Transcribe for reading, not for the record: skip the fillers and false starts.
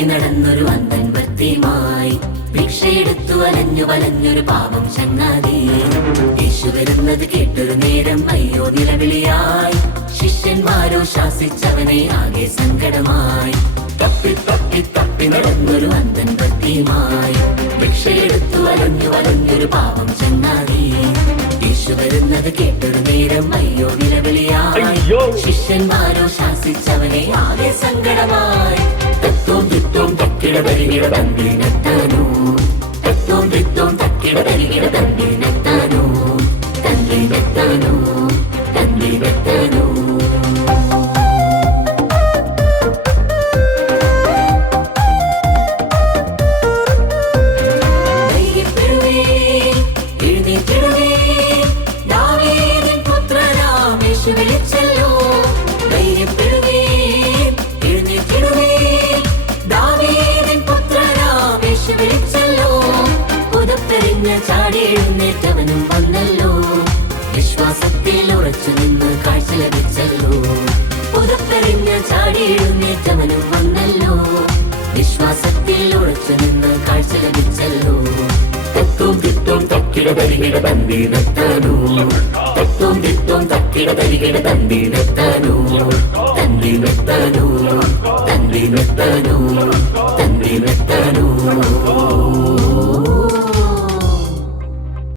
തപ്പി നടന്നൊരു അന്ധൻ ഭക്തിയുമായി ഭിക്ഷയെടുത്തു വലഞ്ഞു വലഞ്ഞൊരു പാപം ചങ്ങാതി. യേശു വരുന്നത് കേട്ടൊരു നേരം അയ്യോ നിലവിളിയായി. ശിഷ്യന്മാരോ ശാസിച്ചവനെ ആകെ സങ്കടമായി. തപ്പി തപ്പി തപ്പി നടന്നൊരു അന്ധൻ ഭക്തിയുമായി ഭിക്ഷയെടുത്തു വലഞ്ഞു വലഞ്ഞൊരു പാപം ചങ്ങാതി. യേശു വരുന്നത് കേട്ടൊരു നേരം അയ്യോ നിലവിളിയായി. ശിഷ്യന്മാരോ ശാസിച്ചവനെ ആകെ സങ്കടമായി. തത്വം തിത്വം തക്കിട തരികിട തന്തിനെത്താനോ, തത്വം തിത്വം തക്കിട തരികിട തന്തിനെത്താനോ, തന്തിനെത്താനോ, തന്തിനെത്താനോ. വിളിച്ചല്ലോ ധൈര്യപ്പെടുവീൻ, എഴുന്നേറ്റിടുവീൻ, ദാവീദിൻ പുത്രനാം യേശു വിളിച്ചല്ലോ. പുതപ്പെറിഞ്ഞ് ചാടി എഴുന്നേറ്റവനും വന്നല്ലോ. വിശ്വാസത്തിൽ ഉറച്ചു നിന്ന് കാഴ്ച ലഭിച്ചല്ലോ. പുതപ്പെറിഞ്ഞ് ചാടി എഴുന്നേറ്റവനും വന്നല്ലോ. വിശ്വാസത്തിൽ ഉറച്ചു നിന്ന് കാഴ്ച ലഭിച്ചല്ലോ. തത്വം തിത്വം തക്കിട തരികിട തന്തിനെത്താനോ, തത്വം തിത്വം തക്കിട തരികിട തന്തിനെത്താനോ, തന്തിനെത്താനോ, തന്തിനെത്താനോ, തന്തിനെത്താനോ.